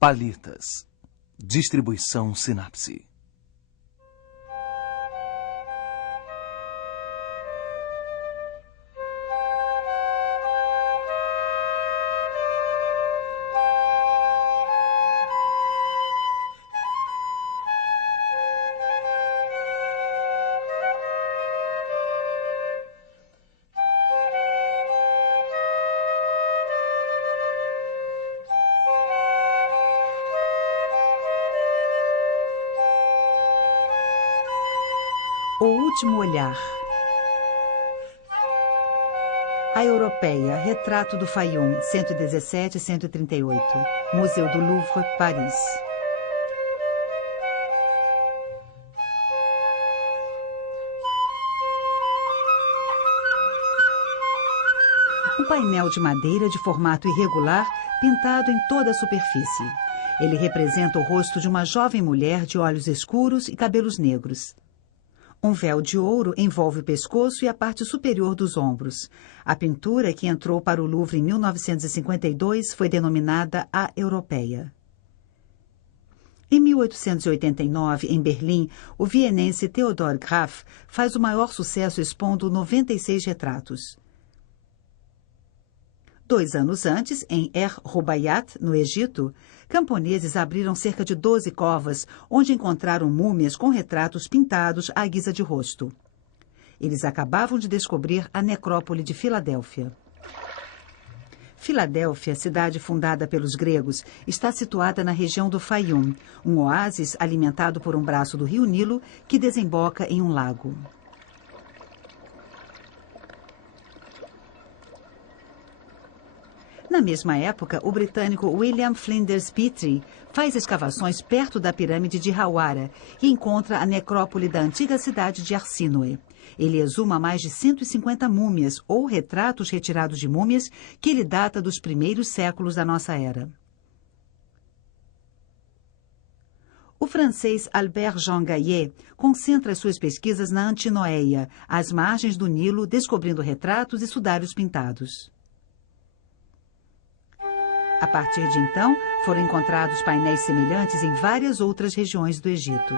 Palitas. Distribuição Sinapse. O Último Olhar. A Europeia, Retrato do Fayum, 117-138. Museu do Louvre, Paris. Um painel de madeira de formato irregular, pintado em toda a superfície. Ele representa o rosto de uma jovem mulher de olhos escuros e cabelos negros. Um véu de ouro envolve o pescoço e a parte superior dos ombros. A pintura, que entrou para o Louvre em 1952, foi denominada A Europeia. Em 1889, em Berlim, o vienense Theodor Graf faz o maior sucesso expondo 96 retratos. 2 anos antes, em Er-Rubaiyat, no Egito, camponeses abriram cerca de 12 covas, onde encontraram múmias com retratos pintados à guisa de rosto. Eles acabavam de descobrir a necrópole de Filadélfia. Filadélfia, cidade fundada pelos gregos, está situada na região do Fayum, um oásis alimentado por um braço do rio Nilo que desemboca em um lago. Na mesma época, o britânico William Flinders Petrie faz escavações perto da pirâmide de Hawara e encontra a necrópole da antiga cidade de Arsinoe. Ele exuma mais de 150 múmias ou retratos retirados de múmias que ele data dos primeiros séculos da nossa era. O francês Albert Jean Gaillet concentra suas pesquisas na Antinoéia, às margens do Nilo, descobrindo retratos e sudários pintados. A partir de então, foram encontrados painéis semelhantes em várias outras regiões do Egito.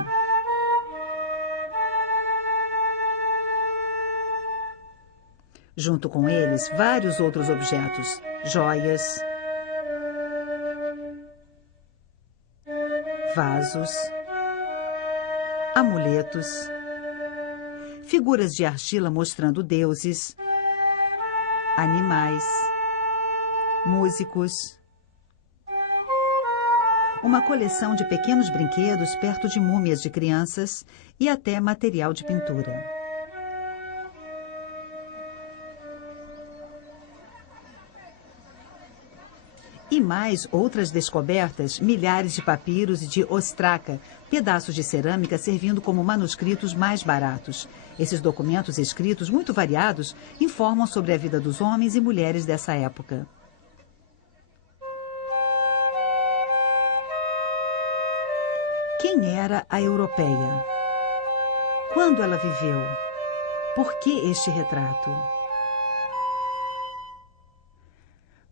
Junto com eles, vários outros objetos, joias, vasos, amuletos, figuras de argila mostrando deuses, animais, músicos, uma coleção de pequenos brinquedos perto de múmias de crianças e até material de pintura. E mais outras descobertas, milhares de papiros e de ostraca, pedaços de cerâmica servindo como manuscritos mais baratos. Esses documentos escritos, muito variados, informam sobre a vida dos homens e mulheres dessa época. Quem era a Europeia? Quando ela viveu? Por que este retrato?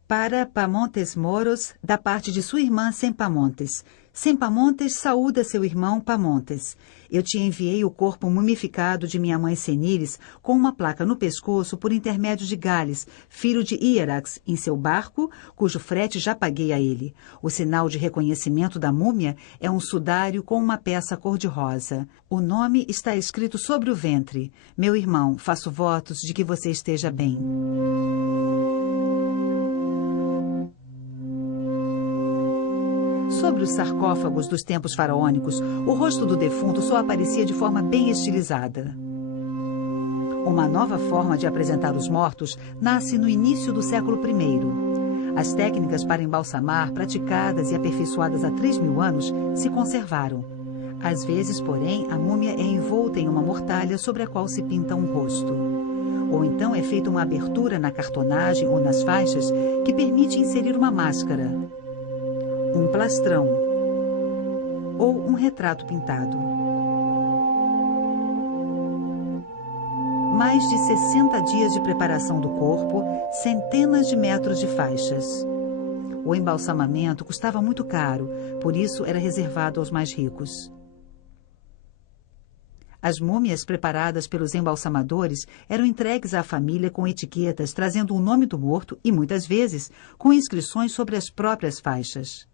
Para Pamontes Moros, da parte de sua irmã Sempamontes. Sempamontes saúda seu irmão Pamontes. Eu te enviei o corpo mumificado de minha mãe Senires com uma placa no pescoço por intermédio de Gales, filho de Hierax, em seu barco, cujo frete já paguei a ele. O sinal de reconhecimento da múmia é um sudário com uma peça cor-de-rosa. O nome está escrito sobre o ventre. Meu irmão, faço votos de que você esteja bem. Sobre os sarcófagos dos tempos faraônicos, o rosto do defunto só aparecia de forma bem estilizada. Uma nova forma de apresentar os mortos nasce no início do século I. As técnicas para embalsamar, praticadas e aperfeiçoadas há 3.000 anos, se conservaram. Às vezes, porém, a múmia é envolta em uma mortalha sobre a qual se pinta um rosto. Ou então é feita uma abertura na cartonagem ou nas faixas que permite inserir uma máscara, um plastrão ou um retrato pintado. Mais de 60 dias de preparação do corpo, centenas de metros de faixas. O embalsamamento custava muito caro, por isso era reservado aos mais ricos. As múmias preparadas pelos embalsamadores eram entregues à família com etiquetas trazendo o nome do morto e, muitas vezes, com inscrições sobre as próprias faixas.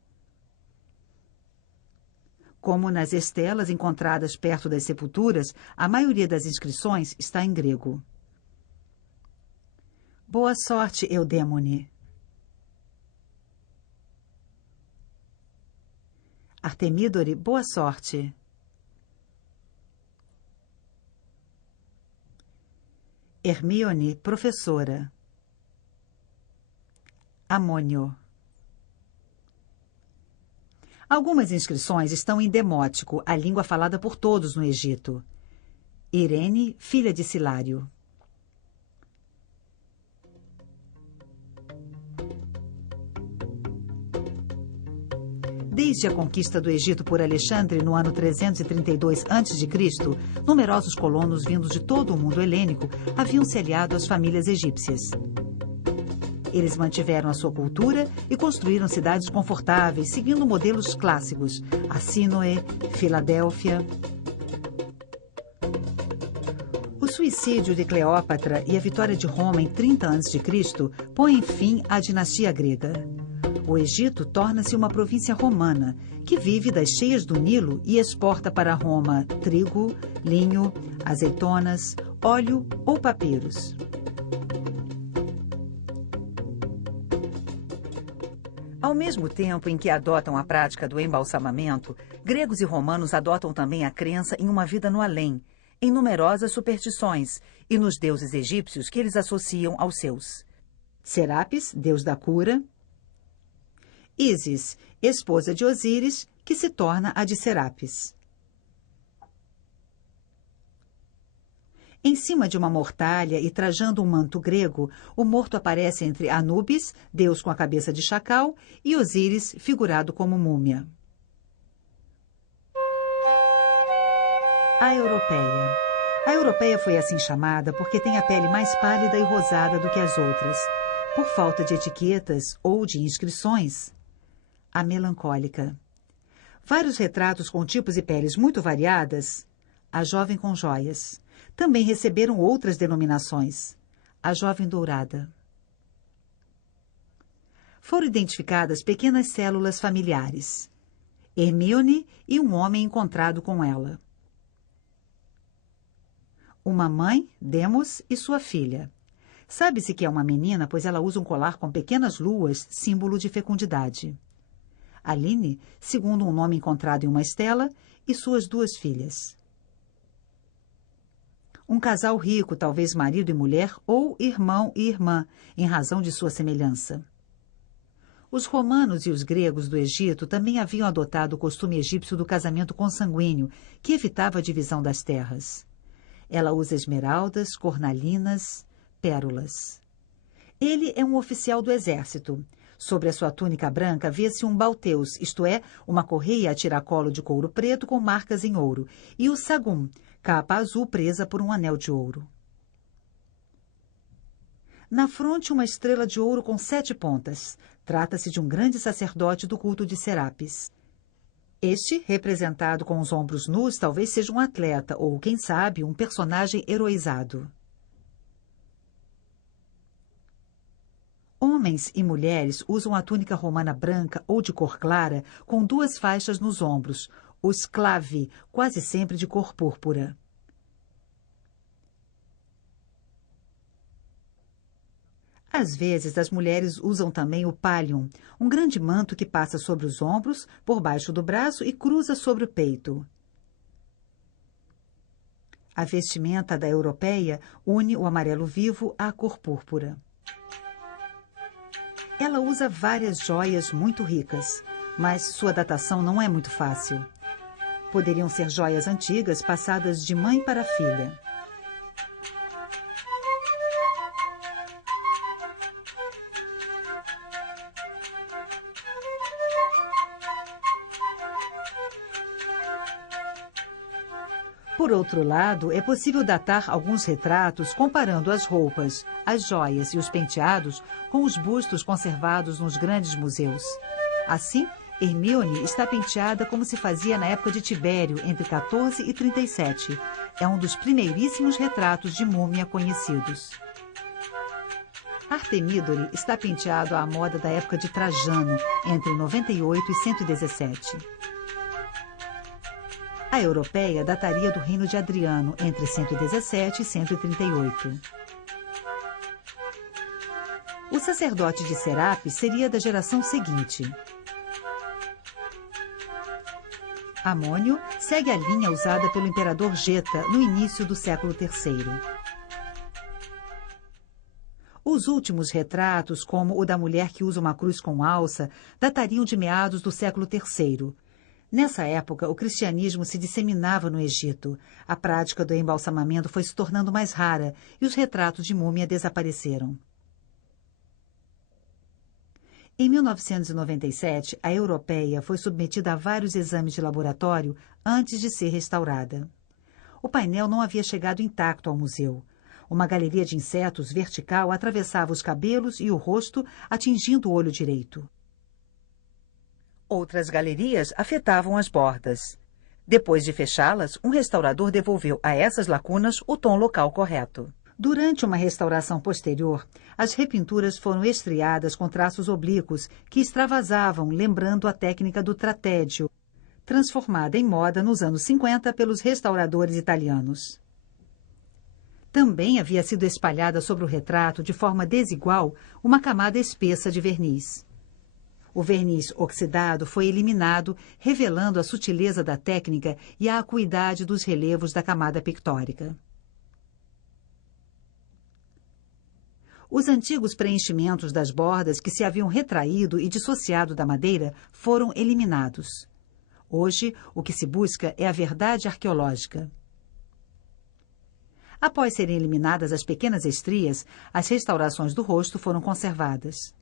Como nas estelas encontradas perto das sepulturas, a maioria das inscrições está em grego. Boa sorte, Eudémone. Artemídore, boa sorte. Hermíone, professora. Amônio. Algumas inscrições estão em demótico, a língua falada por todos no Egito. Irene, filha de Silário. Desde a conquista do Egito por Alexandre no ano 332 a.C., numerosos colonos vindos de todo o mundo helênico haviam se aliado às famílias egípcias. Eles mantiveram a sua cultura e construíram cidades confortáveis, seguindo modelos clássicos, Assínoe, Filadélfia. O suicídio de Cleópatra e a vitória de Roma em 30 a.C. põem fim à dinastia grega. O Egito torna-se uma província romana, que vive das cheias do Nilo e exporta para Roma trigo, linho, azeitonas, óleo ou papiros. Ao mesmo tempo em que adotam a prática do embalsamamento, gregos e romanos adotam também a crença em uma vida no além, em numerosas superstições e nos deuses egípcios que eles associam aos seus. Serapis, deus da cura. Ísis, esposa de Osíris, que se torna a de Serapis. Em cima de uma mortalha e trajando um manto grego, o morto aparece entre Anubis, deus com a cabeça de chacal, e Osíris, figurado como múmia. A europeia. A europeia foi assim chamada porque tem a pele mais pálida e rosada do que as outras. Por falta de etiquetas ou de inscrições, a melancólica. Vários retratos com tipos e peles muito variadas, a jovem com joias. Também receberam outras denominações, a jovem dourada. Foram identificadas pequenas células familiares, Hermíone e um homem encontrado com ela. Uma mãe, Demos, e sua filha. Sabe-se que é uma menina, pois ela usa um colar com pequenas luas, símbolo de fecundidade. Aline, segundo um nome encontrado em uma estela, e suas 2 filhas. Um casal rico, talvez marido e mulher, ou irmão e irmã, em razão de sua semelhança. Os romanos e os gregos do Egito também haviam adotado o costume egípcio do casamento consanguíneo, que evitava a divisão das terras. Ela usa esmeraldas, cornalinas, pérolas. Ele é um oficial do exército. Sobre a sua túnica branca vê-se um balteus, isto é, uma correia a tiracolo de couro preto com marcas em ouro, e o sagum, capa azul presa por um anel de ouro. Na fronte, uma estrela de ouro com 7 pontas. Trata-se de um grande sacerdote do culto de Serapis. Este, representado com os ombros nus, talvez seja um atleta ou, quem sabe, um personagem heroizado. Homens e mulheres usam a túnica romana branca ou de cor clara com 2 faixas nos ombros, o sclavi, quase sempre de cor púrpura. Às vezes, as mulheres usam também o pallium, um grande manto que passa sobre os ombros, por baixo do braço e cruza sobre o peito. A vestimenta da europeia une o amarelo vivo à cor púrpura. Ela usa várias joias muito ricas, mas sua datação não é muito fácil. Poderiam ser joias antigas passadas de mãe para filha. Por outro lado, é possível datar alguns retratos comparando as roupas, as joias e os penteados com os bustos conservados nos grandes museus. Assim, Hermíone está penteada como se fazia na época de Tibério, entre 14 e 37. É um dos primeiríssimos retratos de múmia conhecidos. Artemídore está penteado à moda da época de Trajano, entre 98 e 117. A europeia dataria do reino de Adriano, entre 117 e 138. O sacerdote de Serapis seria da geração seguinte. Amônio segue a linha usada pelo imperador Geta no início do século III. Os últimos retratos, como o da mulher que usa uma cruz com alça, datariam de meados do século III. Nessa época, o cristianismo se disseminava no Egito. A prática do embalsamamento foi se tornando mais rara e os retratos de múmia desapareceram. Em 1997, a europeia foi submetida a vários exames de laboratório antes de ser restaurada. O painel não havia chegado intacto ao museu. Uma galeria de insetos vertical atravessava os cabelos e o rosto, atingindo o olho direito. Outras galerias afetavam as bordas. Depois de fechá-las, um restaurador devolveu a essas lacunas o tom local correto. Durante uma restauração posterior, as repinturas foram estriadas com traços oblíquos que extravasavam, lembrando a técnica do tratédio, transformada em moda nos anos 50 pelos restauradores italianos. Também havia sido espalhada sobre o retrato, de forma desigual, uma camada espessa de verniz. O verniz oxidado foi eliminado, revelando a sutileza da técnica e a acuidade dos relevos da camada pictórica. Os antigos preenchimentos das bordas que se haviam retraído e dissociado da madeira foram eliminados. Hoje, o que se busca é a verdade arqueológica. Após serem eliminadas as pequenas estrias, as restaurações do rosto foram conservadas.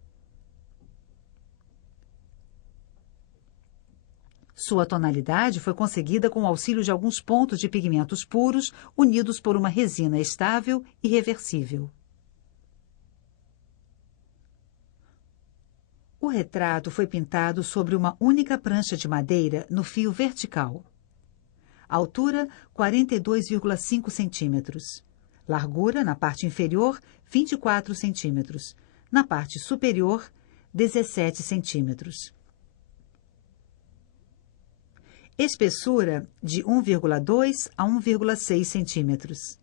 Sua tonalidade foi conseguida com o auxílio de alguns pontos de pigmentos puros, unidos por uma resina estável e reversível. O retrato foi pintado sobre uma única prancha de madeira no fio vertical. Altura, 42,5 centímetros. Largura, na parte inferior, 24 centímetros. Na parte superior, 17 centímetros. Espessura, de 1,2 a 1,6 centímetros.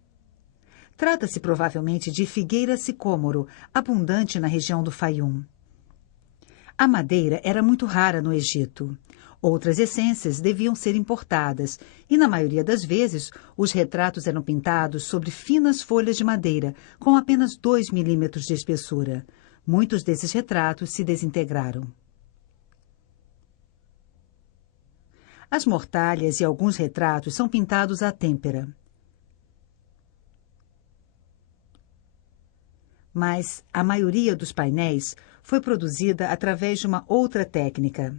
Trata-se provavelmente de figueira sicômoro, abundante na região do Faium. A madeira era muito rara no Egito. Outras essências deviam ser importadas e, na maioria das vezes, os retratos eram pintados sobre finas folhas de madeira, com apenas 2 milímetros de espessura. Muitos desses retratos se desintegraram. As mortalhas e alguns retratos são pintados à têmpera. Mas a maioria dos painéis foi produzida através de uma outra técnica.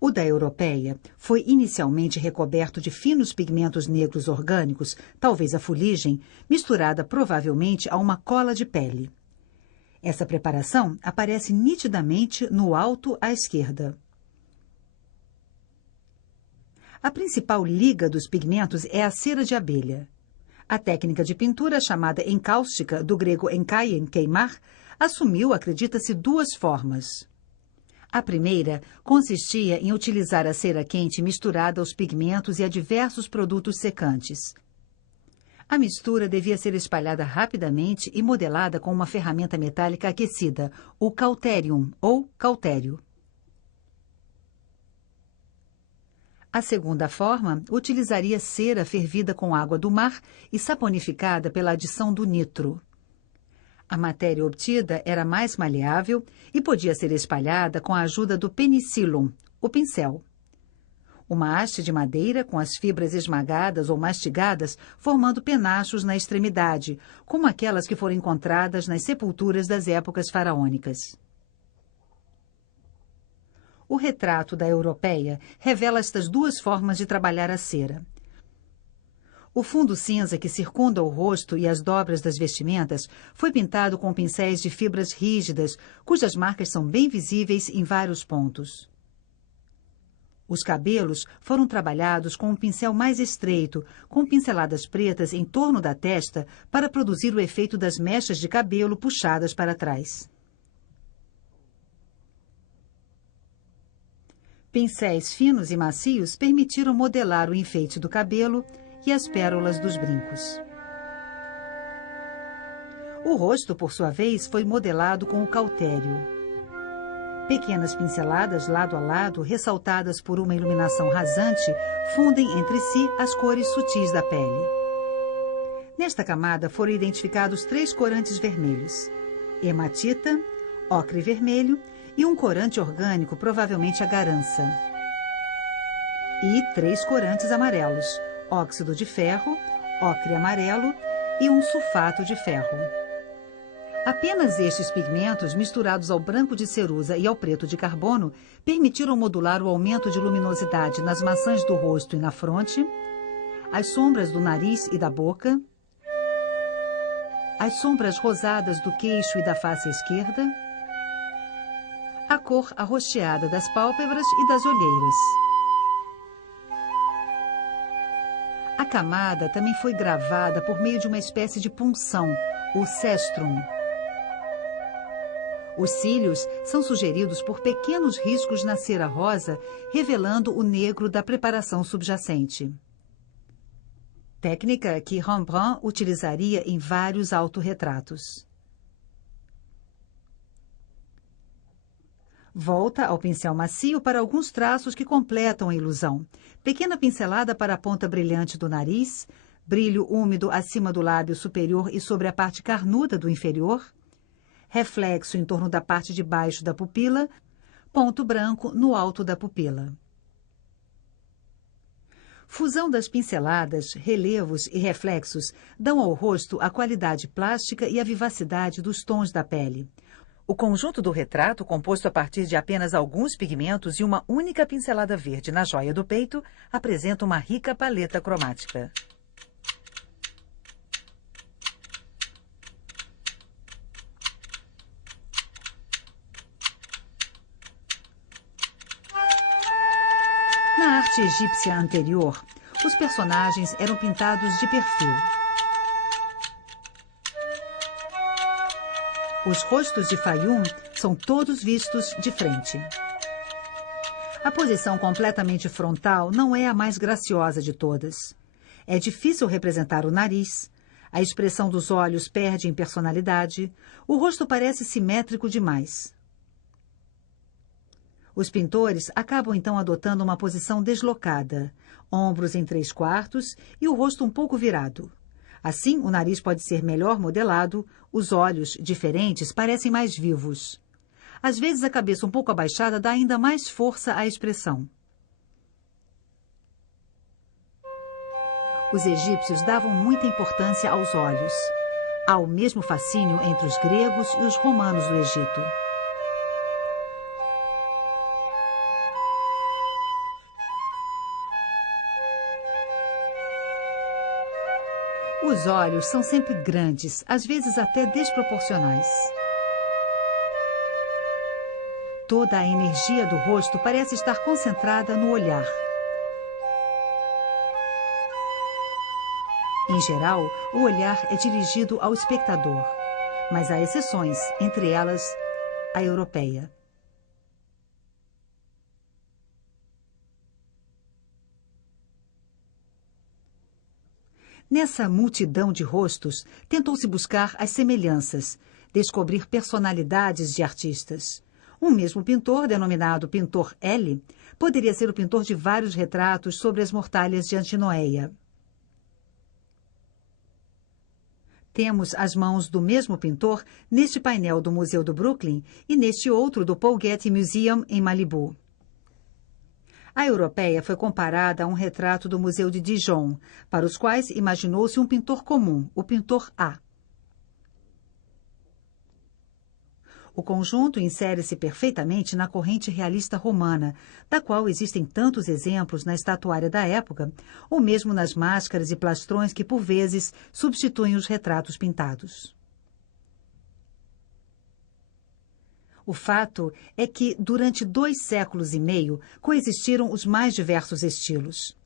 O da europeia foi inicialmente recoberto de finos pigmentos negros orgânicos, talvez a fuligem, misturada provavelmente a uma cola de pele. Essa preparação aparece nitidamente no alto à esquerda. A principal liga dos pigmentos é a cera de abelha. A técnica de pintura, chamada encáustica, do grego enkaien, queimar, assumiu, acredita-se, duas formas. A primeira consistia em utilizar a cera quente misturada aos pigmentos e a diversos produtos secantes. A mistura devia ser espalhada rapidamente e modelada com uma ferramenta metálica aquecida, o cauterium, ou cautério. A segunda forma utilizaria cera fervida com água do mar e saponificada pela adição do nitro. A matéria obtida era mais maleável e podia ser espalhada com a ajuda do penicillum, o pincel. Uma haste de madeira com as fibras esmagadas ou mastigadas, formando penachos na extremidade, como aquelas que foram encontradas nas sepulturas das épocas faraônicas. O retrato da europeia revela estas duas formas de trabalhar a cera. O fundo cinza que circunda o rosto e as dobras das vestimentas foi pintado com pincéis de fibras rígidas, cujas marcas são bem visíveis em vários pontos. Os cabelos foram trabalhados com um pincel mais estreito, com pinceladas pretas em torno da testa para produzir o efeito das mechas de cabelo puxadas para trás. Pincéis finos e macios permitiram modelar o enfeite do cabelo e as pérolas dos brincos. O rosto, por sua vez, foi modelado com o cautério. Pequenas pinceladas lado a lado, ressaltadas por uma iluminação rasante, fundem entre si as cores sutis da pele. Nesta camada foram identificados 3 corantes vermelhos: hematita, ocre vermelho e um corante orgânico, provavelmente a garança. E 3 corantes amarelos: óxido de ferro, ocre amarelo e um sulfato de ferro. Apenas estes pigmentos, misturados ao branco de cerusa e ao preto de carbono, permitiram modular o aumento de luminosidade nas maçãs do rosto e na fronte, as sombras do nariz e da boca, as sombras rosadas do queixo e da face esquerda, a cor arroxeada das pálpebras e das olheiras. A camada também foi gravada por meio de uma espécie de punção, o cestrum. Os cílios são sugeridos por pequenos riscos na cera rosa, revelando o negro da preparação subjacente. Técnica que Rembrandt utilizaria em vários autorretratos. Volta ao pincel macio para alguns traços que completam a ilusão. Pequena pincelada para a ponta brilhante do nariz, brilho úmido acima do lábio superior e sobre a parte carnuda do inferior, reflexo em torno da parte de baixo da pupila, ponto branco no alto da pupila. Fusão das pinceladas, relevos e reflexos dão ao rosto a qualidade plástica e a vivacidade dos tons da pele. O conjunto do retrato, composto a partir de apenas alguns pigmentos e uma única pincelada verde na joia do peito, apresenta uma rica paleta cromática. Na arte egípcia anterior, os personagens eram pintados de perfil. Os rostos de Fayum são todos vistos de frente. A posição completamente frontal não é a mais graciosa de todas. É difícil representar o nariz, a expressão dos olhos perde em personalidade, o rosto parece simétrico demais. Os pintores acabam então adotando uma posição deslocada, ombros em 3/4 e o rosto um pouco virado. Assim, o nariz pode ser melhor modelado, os olhos, diferentes, parecem mais vivos. Às vezes, a cabeça um pouco abaixada dá ainda mais força à expressão. Os egípcios davam muita importância aos olhos. Há o mesmo fascínio entre os gregos e os romanos do Egito. Os olhos são sempre grandes, às vezes até desproporcionais. Toda a energia do rosto parece estar concentrada no olhar. Em geral, o olhar é dirigido ao espectador, mas há exceções, entre elas a europeia. Nessa multidão de rostos, tentou-se buscar as semelhanças, descobrir personalidades de artistas. Um mesmo pintor, denominado pintor L, poderia ser o pintor de vários retratos sobre as mortalhas de Antinoéia. Temos as mãos do mesmo pintor neste painel do Museu do Brooklyn e neste outro do Paul Getty Museum, em Malibu. A europeia foi comparada a um retrato do Museu de Dijon, para os quais imaginou-se um pintor comum, o pintor A. O conjunto insere-se perfeitamente na corrente realista romana, da qual existem tantos exemplos na estatuária da época, ou mesmo nas máscaras e plastrões que, por vezes, substituem os retratos pintados. O fato é que, durante 2 séculos e meio, coexistiram os mais diversos estilos.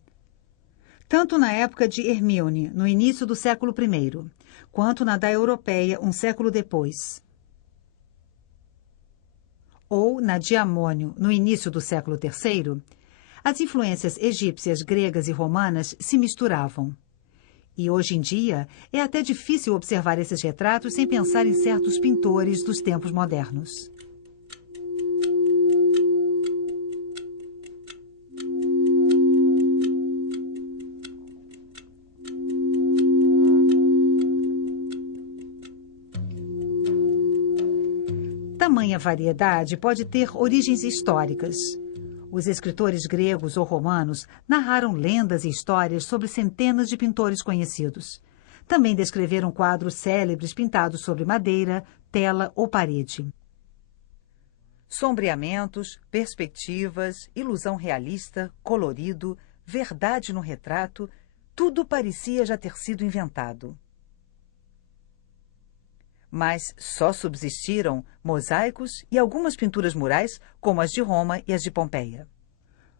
Tanto na época de Hermíone, no início do século I, quanto na da Europeia, um século depois, ou na de Amônio, no início do século III, as influências egípcias, gregas e romanas se misturavam. E hoje em dia é até difícil observar esses retratos sem pensar em certos pintores dos tempos modernos. Tamanha variedade pode ter origens históricas. Os escritores gregos ou romanos narraram lendas e histórias sobre centenas de pintores conhecidos. Também descreveram quadros célebres pintados sobre madeira, tela ou parede. Sombreamentos, perspectivas, ilusão realista, colorido, verdade no retrato, tudo parecia já ter sido inventado. Mas só subsistiram mosaicos e algumas pinturas murais, como as de Roma e as de Pompeia.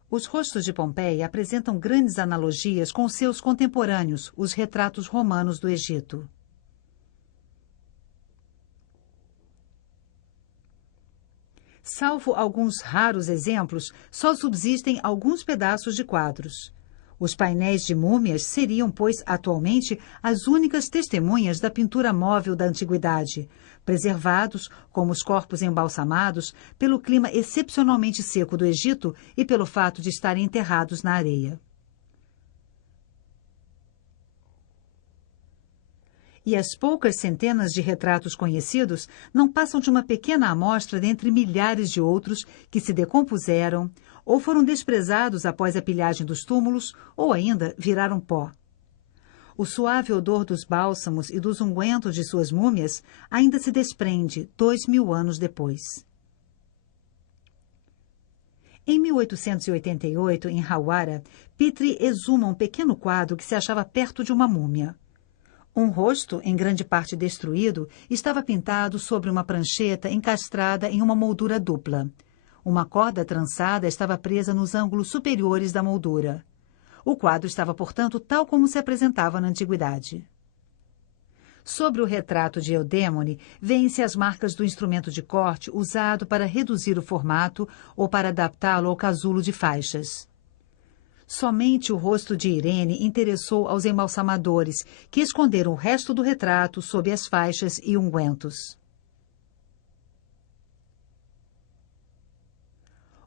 Os rostos de Pompeia apresentam grandes analogias com seus contemporâneos, os retratos romanos do Egito. Salvo alguns raros exemplos, só subsistem alguns pedaços de quadros. Os painéis de múmias seriam, pois, atualmente, as únicas testemunhas da pintura móvel da antiguidade, preservados, como os corpos embalsamados, pelo clima excepcionalmente seco do Egito e pelo fato de estarem enterrados na areia. E as poucas centenas de retratos conhecidos não passam de uma pequena amostra dentre milhares de outros que se decompuseram, ou foram desprezados após a pilhagem dos túmulos, ou ainda viraram pó. O suave odor dos bálsamos e dos ungüentos de suas múmias ainda se desprende 2000 anos depois. Em 1888, em Hawara, Petrie exuma um pequeno quadro que se achava perto de uma múmia. Um rosto, em grande parte destruído, estava pintado sobre uma prancheta encastrada em uma moldura dupla. Uma corda trançada estava presa nos ângulos superiores da moldura. O quadro estava, portanto, tal como se apresentava na antiguidade. Sobre o retrato de Eudémone, vêem-se as marcas do instrumento de corte usado para reduzir o formato ou para adaptá-lo ao casulo de faixas. Somente o rosto de Irene interessou aos embalsamadores, que esconderam o resto do retrato sob as faixas e ungüentos.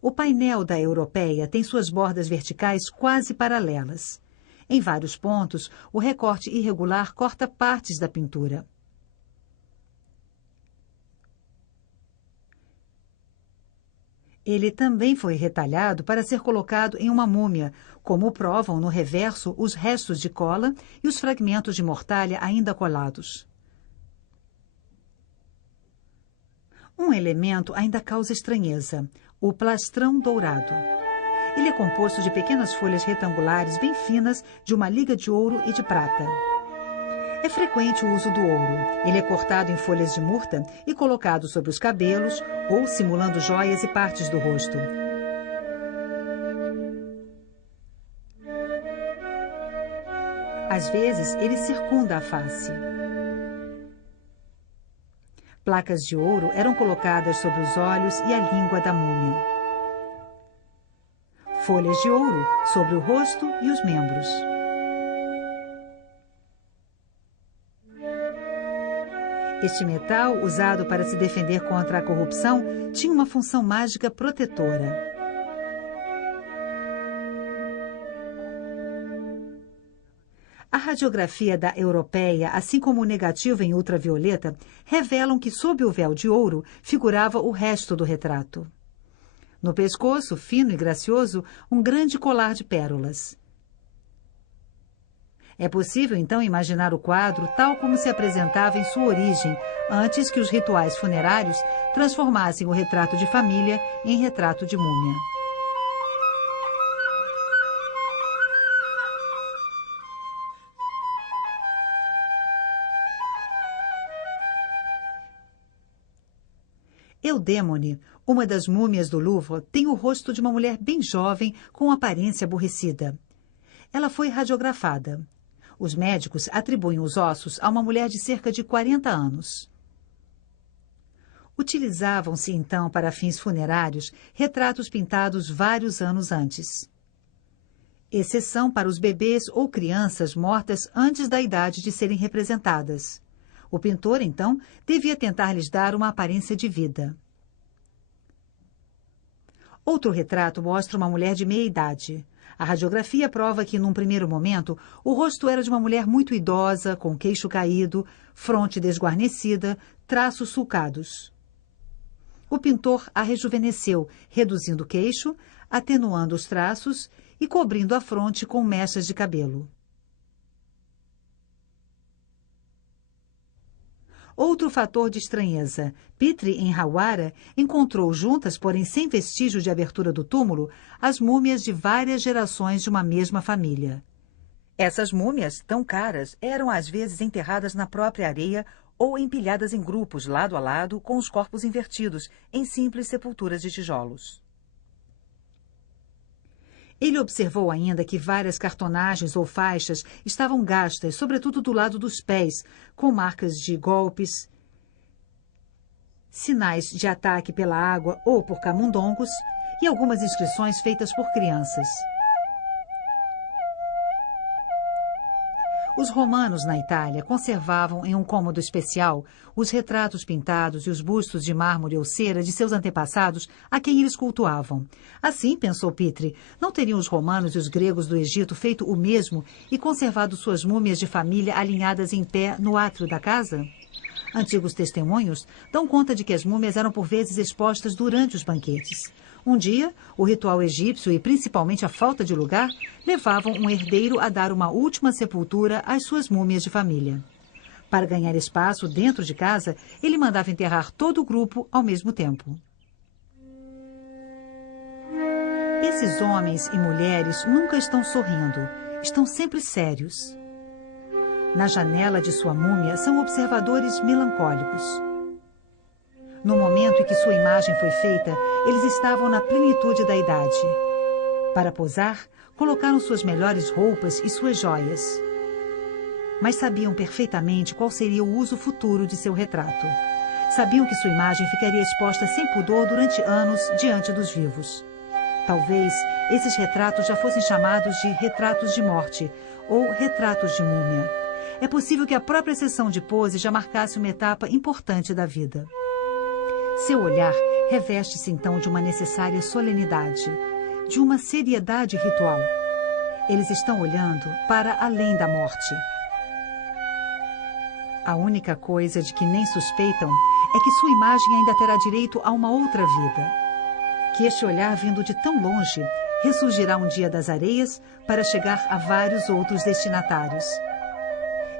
O painel da Europeia tem suas bordas verticais quase paralelas. Em vários pontos, o recorte irregular corta partes da pintura. Ele também foi retalhado para ser colocado em uma múmia, como provam no reverso os restos de cola e os fragmentos de mortalha ainda colados. Um elemento ainda causa estranheza: o plastrão dourado. Ele é composto de pequenas folhas retangulares bem finas de uma liga de ouro e de prata. É frequente o uso do ouro. Ele é cortado em folhas de murta e colocado sobre os cabelos ou simulando joias e partes do rosto. Às vezes, ele circunda a face. Placas de ouro eram colocadas sobre os olhos e a língua da múmia. Folhas de ouro sobre o rosto e os membros. Este metal, usado para se defender contra a corrupção, tinha uma função mágica protetora. A radiografia da Europeia, assim como o negativo em ultravioleta, revelam que sob o véu de ouro figurava o resto do retrato. No pescoço, fino e gracioso, um grande colar de pérolas. É possível, então, imaginar o quadro tal como se apresentava em sua origem, antes que os rituais funerários transformassem o retrato de família em retrato de múmia. Eudémone, uma das múmias do Louvre, tem o rosto de uma mulher bem jovem com aparência aborrecida. Ela foi radiografada. Os médicos atribuem os ossos a uma mulher de cerca de 40 anos. Utilizavam-se, então, para fins funerários, retratos pintados vários anos antes. Exceção para os bebês ou crianças mortas antes da idade de serem representadas. O pintor, então, devia tentar lhes dar uma aparência de vida. Outro retrato mostra uma mulher de meia-idade. A radiografia prova que, num primeiro momento, o rosto era de uma mulher muito idosa, com queixo caído, fronte desguarnecida, traços sulcados. O pintor a rejuvenesceu, reduzindo o queixo, atenuando os traços e cobrindo a fronte com mechas de cabelo. Outro fator de estranheza. Petrie, em Hawara, encontrou juntas, porém sem vestígio de abertura do túmulo, as múmias de várias gerações de uma mesma família. Essas múmias, tão caras, eram às vezes enterradas na própria areia ou empilhadas em grupos, lado a lado, com os corpos invertidos, em simples sepulturas de tijolos. Ele observou ainda que várias cartonagens ou faixas estavam gastas, sobretudo do lado dos pés, com marcas de golpes, sinais de ataque pela água ou por camundongos e algumas inscrições feitas por crianças. Os romanos na Itália conservavam em um cômodo especial os retratos pintados e os bustos de mármore ou cera de seus antepassados a quem eles cultuavam. Assim, pensou Petrie, não teriam os romanos e os gregos do Egito feito o mesmo e conservado suas múmias de família alinhadas em pé no átrio da casa? Antigos testemunhos dão conta de que as múmias eram por vezes expostas durante os banquetes. Um dia, o ritual egípcio e principalmente a falta de lugar levavam um herdeiro a dar uma última sepultura às suas múmias de família. Para ganhar espaço dentro de casa, ele mandava enterrar todo o grupo ao mesmo tempo. Esses homens e mulheres nunca estão sorrindo, estão sempre sérios. Na janela de sua múmia são observadores melancólicos. No momento em que sua imagem foi feita, eles estavam na plenitude da idade. Para posar, colocaram suas melhores roupas e suas joias. Mas sabiam perfeitamente qual seria o uso futuro de seu retrato. Sabiam que sua imagem ficaria exposta sem pudor durante anos diante dos vivos. Talvez esses retratos já fossem chamados de retratos de morte ou retratos de múmia. É possível que a própria sessão de pose já marcasse uma etapa importante da vida. Seu olhar reveste-se então de uma necessária solenidade, de uma seriedade ritual. Eles estão olhando para além da morte. A única coisa de que nem suspeitam é que sua imagem ainda terá direito a uma outra vida. Que este olhar vindo de tão longe ressurgirá um dia das areias para chegar a vários outros destinatários.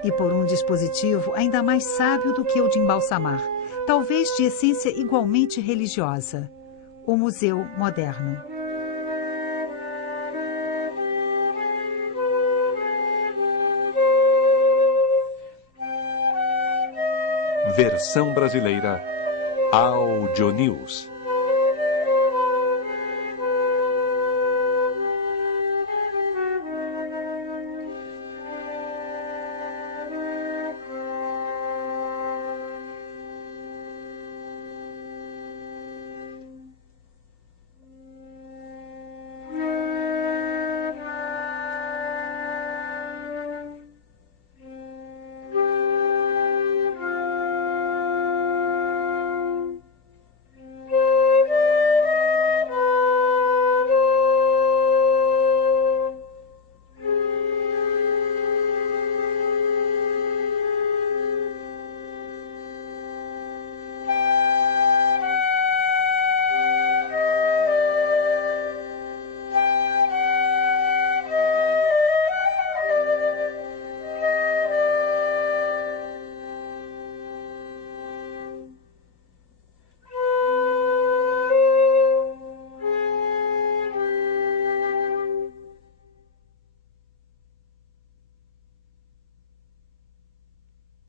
E por um dispositivo ainda mais sábio do que o de embalsamar, talvez de essência igualmente religiosa, o Museu Moderno. Versão brasileira Audio News.